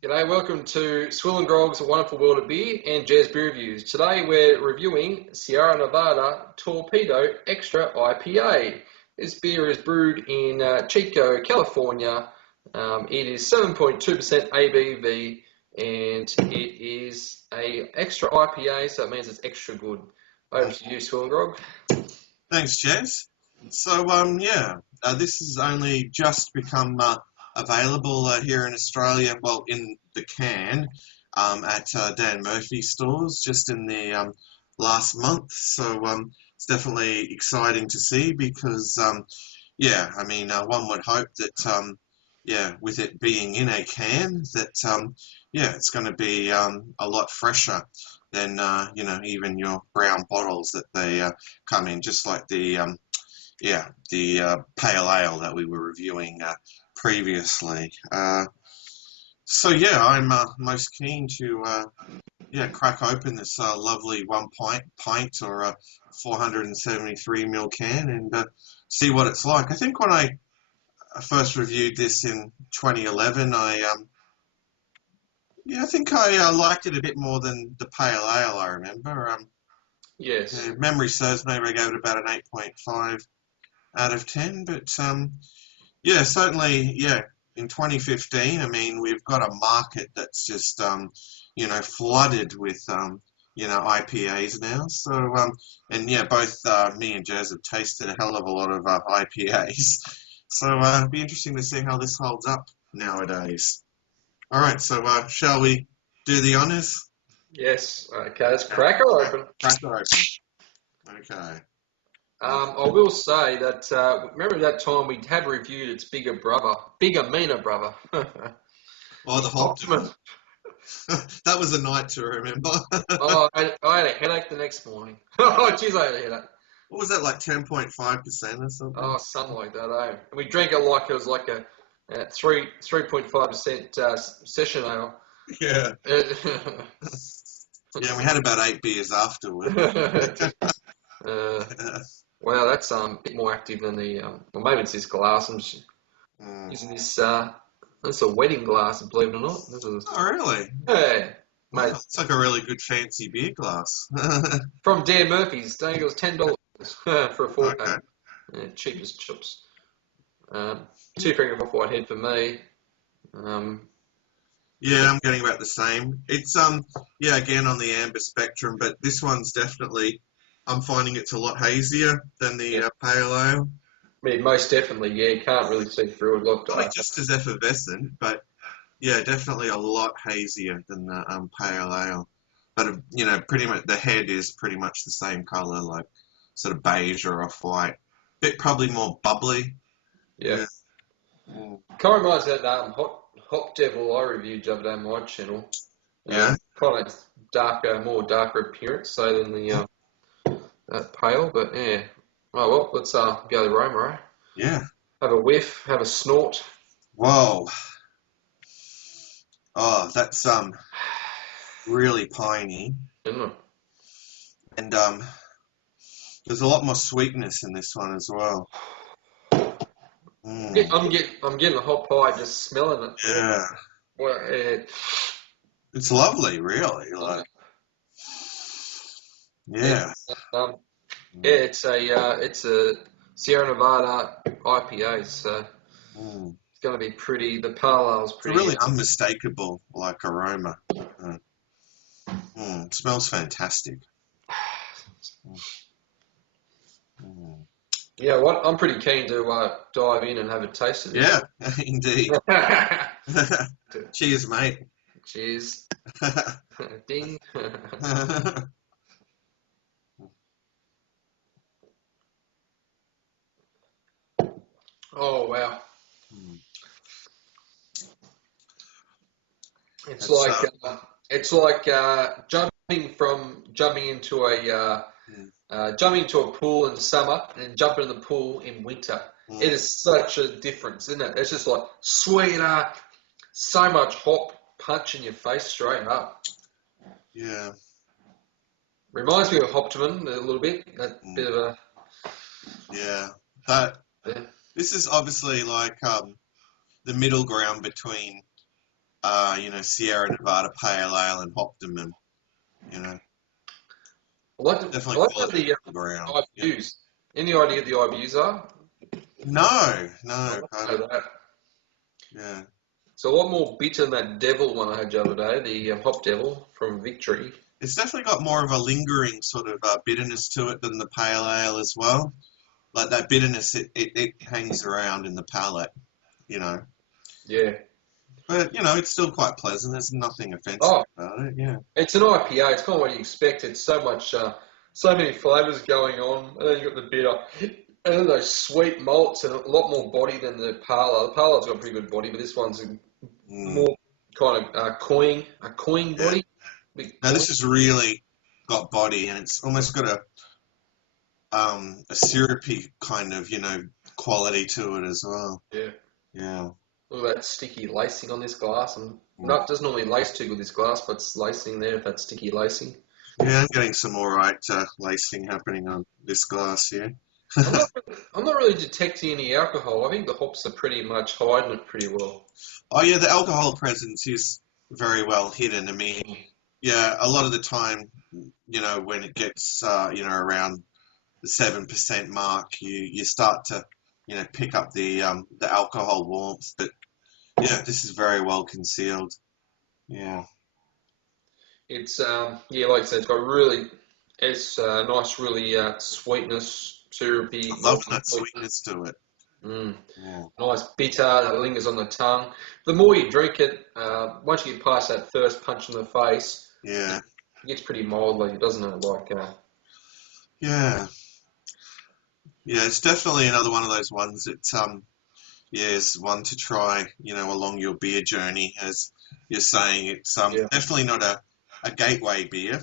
G'day, welcome to SwillinGrog's Wonderful World of Beer and Jazz Beer Reviews. Today we're reviewing Sierra Nevada Torpedo Extra IPA. This beer is brewed in Chico, California. It is 7.2% ABV and it is a extra IPA, so it means it's extra good. Over to you, SwillinGrog. Thanks, Jez. So, this has only just become available here in Australia, well, in the can, at Dan Murphy's stores just in the last month. So it's definitely exciting to see because, one would hope that, with it being in a can, that, it's going to be a lot fresher than, even your brown bottles that they come in, just like the pale ale that we were reviewing previously. I'm most keen to crack open this lovely 1 pint or a 473ml can and see what it's like. I think when I first reviewed this in 2011, I think I liked it a bit more than the pale ale. I remember. Yes. Memory serves, maybe I gave it about an 8.5 out of 10, but certainly, in 2015, I mean, we've got a market that's just, flooded with, IPAs now. So, both me and Jez have tasted a hell of a lot of IPAs. So, it'll be interesting to see how this holds up nowadays. All right, so shall we do the honors? Yes. Okay, let's crack her open. Crack her open. Okay. I will say that, remember that time we had reviewed its bigger, meaner brother? Oh, the Optimum. That was a night to remember. I had a headache the next morning. Oh, jeez, I had a headache. What was that, like 10.5% or something? Oh, something like that, eh? And we drank it like it was like a 3.5% session ale. Yeah. We had about 8 beers afterward. Wow, that's a bit more active than the, well, maybe it's this glass. I'm just using this, that's a wedding glass, believe it or not. Oh, really? Yeah. Mate. It's like a really good fancy beer glass. From Dan Murphy's, I think it was $10 for a 4-pack. Okay. Yeah, cheapest chips. 2 finger off whitehead for me. I'm getting about the same. It's, again on the amber spectrum, but this one's definitely, I'm finding it's a lot hazier than the pale ale. I mean, most definitely, you can't really see through it. Not just as effervescent, but definitely a lot hazier than the pale ale. But pretty much the head is pretty much the same color, like sort of beige or off-white. Bit probably more bubbly. Yeah. Kind of reminds me of that Hop Devil I reviewed the other day on my channel. Kind of more darker appearance so than the pale, but yeah. Oh well, let's go to Roma, eh? Yeah. Have a whiff, have a snort. Whoa. Oh, that's really piney. Isn't it? And there's a lot more sweetness in this one as well. I'm getting a hot pie just smelling it. Yeah. Well, it's lovely, really. Like, yeah. It's a Sierra Nevada IPA, so it's going to be pretty. The pale ale's pretty. It's a really unmistakable like aroma. It smells fantastic. Yeah, what I'm pretty keen to dive in and have a taste of it. Yeah, indeed. Cheers, mate. Cheers. Ding. Oh wow! It's like jumping into a pool in summer and jumping in the pool in winter. It is such a difference, isn't it? It's just like sweeter, so much hop punch in your face straight up. Yeah. Reminds me of Hoptimum a little bit. That bit of a. Yeah. Yeah. This is obviously like the middle ground between Sierra Nevada Pale Ale and hopped them, and I definitely like how quality the ground. Yeah. IBUs. Any idea what the IBUs are? No, I I don't know don't. that. Yeah. It's a lot more bitter than that Devil one I had the other day, the Hop Devil from Victory. It's definitely got more of a lingering sort of bitterness to it than the pale ale as well. Like that bitterness, it hangs around in the palate, you know. Yeah. But, it's still quite pleasant. There's nothing offensive Oh, about it, yeah. it's an IPA. It's kind of what you expect. It's so much, so many flavours going on, and then you've got the bitter, and then those sweet malts, and a lot more body than the Parla. The Parla's got a pretty good body, but this one's Mm, more kind of coin yeah. body. Big Now, coin. this has really got body, and it's almost got a syrupy kind of, quality to it as well. Yeah. Yeah. Look at that sticky lacing on this glass. And Mm. nut doesn't normally lace too good this glass, but it's lacing there, that sticky lacing. Yeah, I'm getting some all right lacing happening on this glass here. I'm not really detecting any alcohol. I think the hops are pretty much hiding it pretty well. Oh, yeah, the alcohol presence is very well hidden. I mean, yeah, a lot of the time, when it gets, around the 7% mark, you start to, pick up the alcohol warmth. But yeah, this is very well concealed. Yeah, It's like I said, it's nice, really sweetness, syrupy, I love malty that sweetness. sweetness to it. Mm. Yeah, Nice bitter that lingers on the tongue. The more you drink it, once you get past that first punch in the face, yeah, it gets pretty mildly, doesn't it? Like, yeah, yeah. It's definitely another one of those ones that yeah, is one to try, along your beer journey. As you're saying, it's yeah. definitely not a gateway beer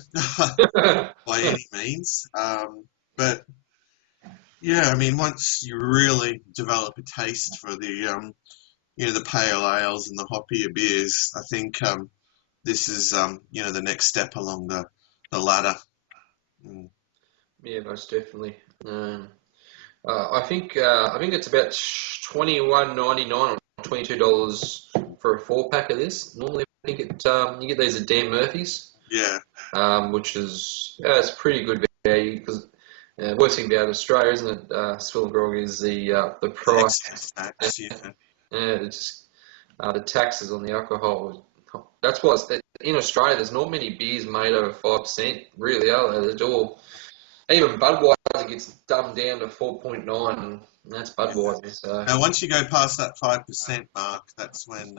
by any means. But yeah, I mean, once you really develop a taste for the pale ales and the hoppier beers, I think this is the next step along the ladder. Mm. Yeah, most definitely. I think it's about $21.99 or $22 for a 4 pack of this. Normally, I think you get these at Dan Murphy's, Yeah, which is it's pretty good value because worst thing about Australia, isn't it? SwillinGrog is the the price. excess tax. Yeah, It's just, the taxes on the alcohol. That's why in Australia there's not many beers made over 5%. Really, are there? They're all. Even Budweiser gets dumbed down to 4.9, and that's yeah. Budweiser. So Now, once you go past that 5% mark, that's when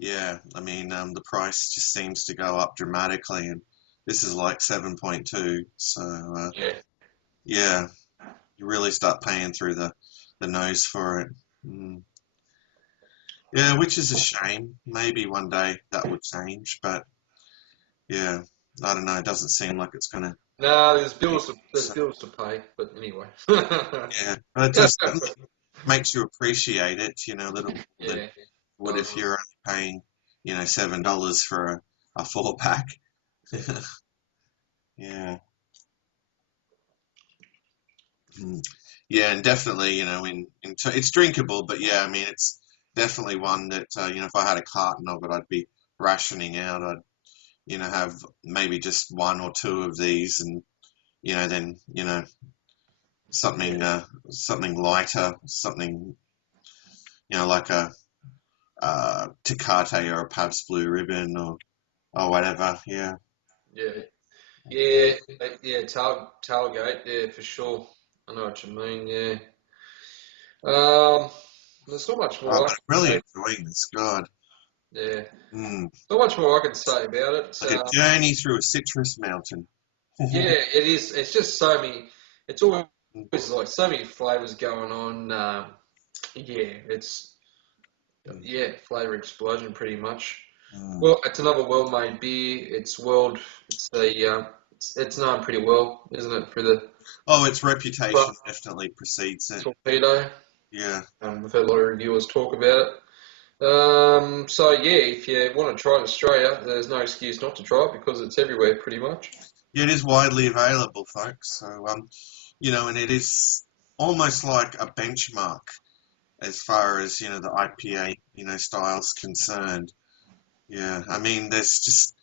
yeah, I mean, the price just seems to go up dramatically, and this is like 7.2. So, yeah, yeah, you really start paying through the nose for it. Mm. Yeah, which is a shame. Maybe one day that would change, but yeah, I don't know. It doesn't seem like it's gonna. no, there's So, bills to pay. But anyway, yeah, but it just makes you appreciate it, a little more than yeah, would if uh, you're only paying, $7 for a 4 pack. Yeah. Mm. Yeah, and definitely, it's drinkable, but yeah, I mean, it's definitely one that, if I had a carton of it, I'd be rationing out. I'd, have maybe just one or two of these, and then, something, yeah, something lighter, something, like a Tecate or a Pabst Blue Ribbon or whatever. Yeah. yeah, yeah, yeah. Tailgate, yeah, for sure. I know what you mean. Yeah. Um, there's not much Oh, more I but can I'm really say. enjoying this. God. Yeah, Mm. not much more I can say about it. Like a journey through a citrus mountain. Yeah, it is. It's just so many. It's always Mm. like so many flavors going on. Yeah, it's flavor explosion pretty much. Mm. Well, it's another well-made beer. It's world. It's it's known pretty well, isn't it, for the Oh, its but reputation definitely precedes it. Torpedo. Yeah. We've had a lot of reviewers talk about it. So yeah, if you want to try it in Australia, there's no excuse not to try it because it's everywhere pretty much. Yeah, it is widely available, folks. So, and it is almost like a benchmark as far as, the IPA, style's concerned. Yeah, I mean, there's just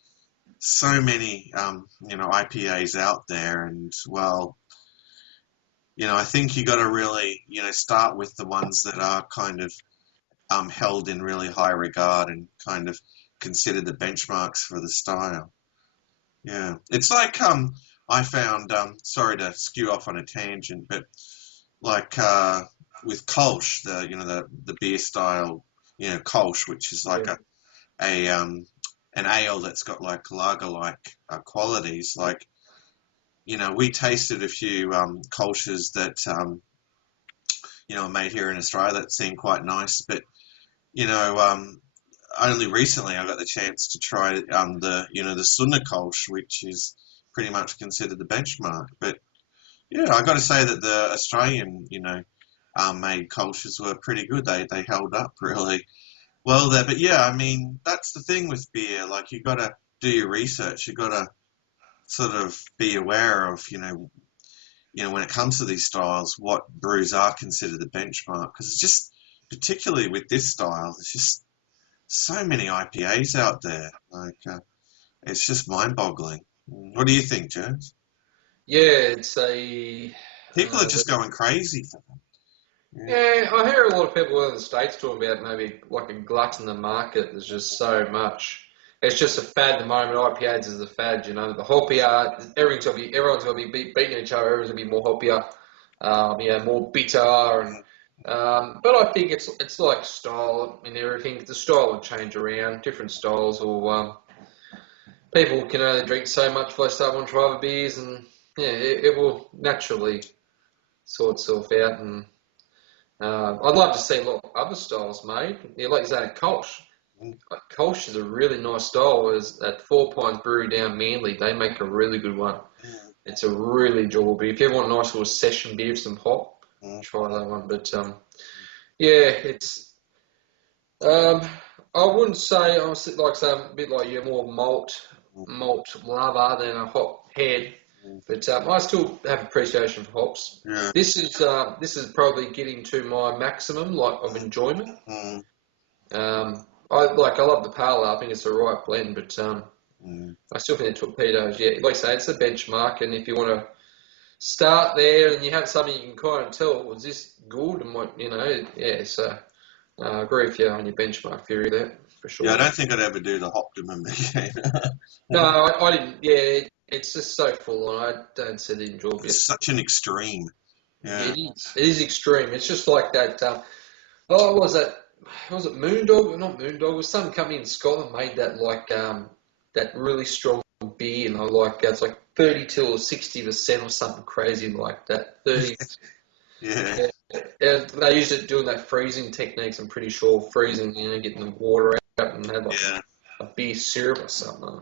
so many, IPAs out there, and well, I think you got to really, start with the ones that are kind of held in really high regard and kind of considered the benchmarks for the style. Yeah, it's like I found sorry to skew off on a tangent, but like with Kolsch, the beer style, Kolsch, which is like Yeah. a an ale that's got like lager-like qualities. Like, we tasted a few Kolsches that are made here in Australia that seem quite nice, but only recently I got the chance to try the Sunna Kolsch, which is pretty much considered the benchmark. But yeah, I got to say that the Australian, made Kolsches were pretty good. They held up really well there. But yeah, I mean, that's the thing with beer. Like, you got to do your research. You got to sort of be aware of, when it comes to these styles, what brews are considered the benchmark. Because it's just, particularly with this style, there's just so many IPAs out there. Like, it's just mind-boggling. What do you think, James? Yeah, it's a. People are just going crazy for them. Yeah, I hear a lot of people in the States talking about maybe like a glut in the market. There's just so much. It's just a fad at the moment. IPAs is a fad, The hoppier, everyone's got to be beating each other. Everyone's going to be more hoppier, more bitter. And but I think it's like style and everything. The style will change around. Different styles will. People can only drink so much before they start wanting to try other beers, and yeah, it will naturally sort itself out. And I'd love to see a lot of other styles made. Yeah, like you say, Kolsch. Kolsch is a really nice style. Whereas at Four Pines Brewery down Manly, they make a really good one. It's a really enjoyable beer. If you ever want a nice little session beer with some hop, try that one. But yeah, it's. I wouldn't say I'm a bit like you, more malt lover than a hop head. But I still have appreciation for hops. Yeah. This is probably getting to my maximum of enjoyment. I love the pale ale. I think it's the right blend, but I still think the Torpedoes. Yeah, like I say, it's a benchmark, and if you want to start there and you have something you can kind of tell, was this good and what yeah. So I agree with you on your benchmark theory there for sure. Yeah, I don't think I'd ever do the Optimum again. No, I didn't. Yeah, it's just so full on. I don't see the enjoyment. It's such an extreme. Yeah. It is. It is extreme. It's just like that. What was that? Was it Moondog? Not Moondog. It was some company in Scotland made that that really strong beer, and it's like 32 or 60% or something crazy like that. 30. Yeah. Yeah, they used it doing that freezing techniques. I'm pretty sure freezing, getting the water out and had a beer syrup or something.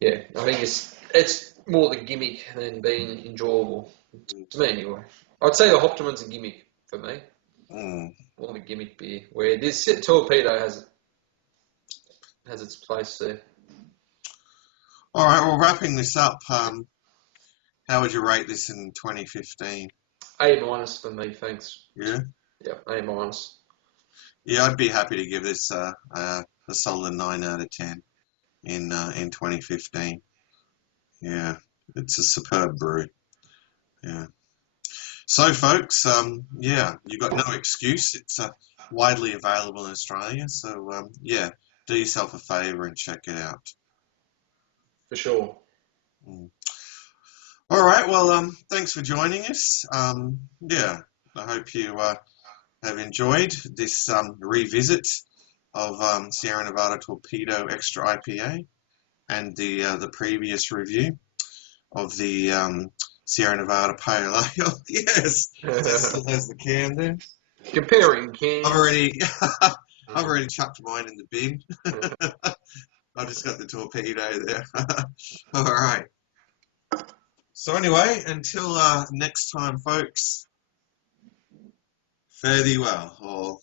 Yeah, I think it's more the gimmick than being enjoyable to me anyway. I'd say the Hoptiman's a gimmick for me. More the gimmick beer. Where this Torpedo has its place there. All right. Well, wrapping this up, how would you rate this in 2015? A- for me, thanks. Yeah. Yeah, A-. Yeah, I'd be happy to give this a solid 9 out of 10 in 2015. Yeah, it's a superb brew. Yeah. So, folks, you got no excuse. It's widely available in Australia. So, do yourself a favour and check it out. For sure. All right. Well, thanks for joining us. I hope you have enjoyed this revisit of Sierra Nevada Torpedo Extra IPA and the previous review of the Sierra Nevada Pale Ale. Yes, still has the can there. Comparing cans. I've already chucked mine in the bin. I just got the Torpedo there. All right. So anyway, until next time, folks, fare thee well, or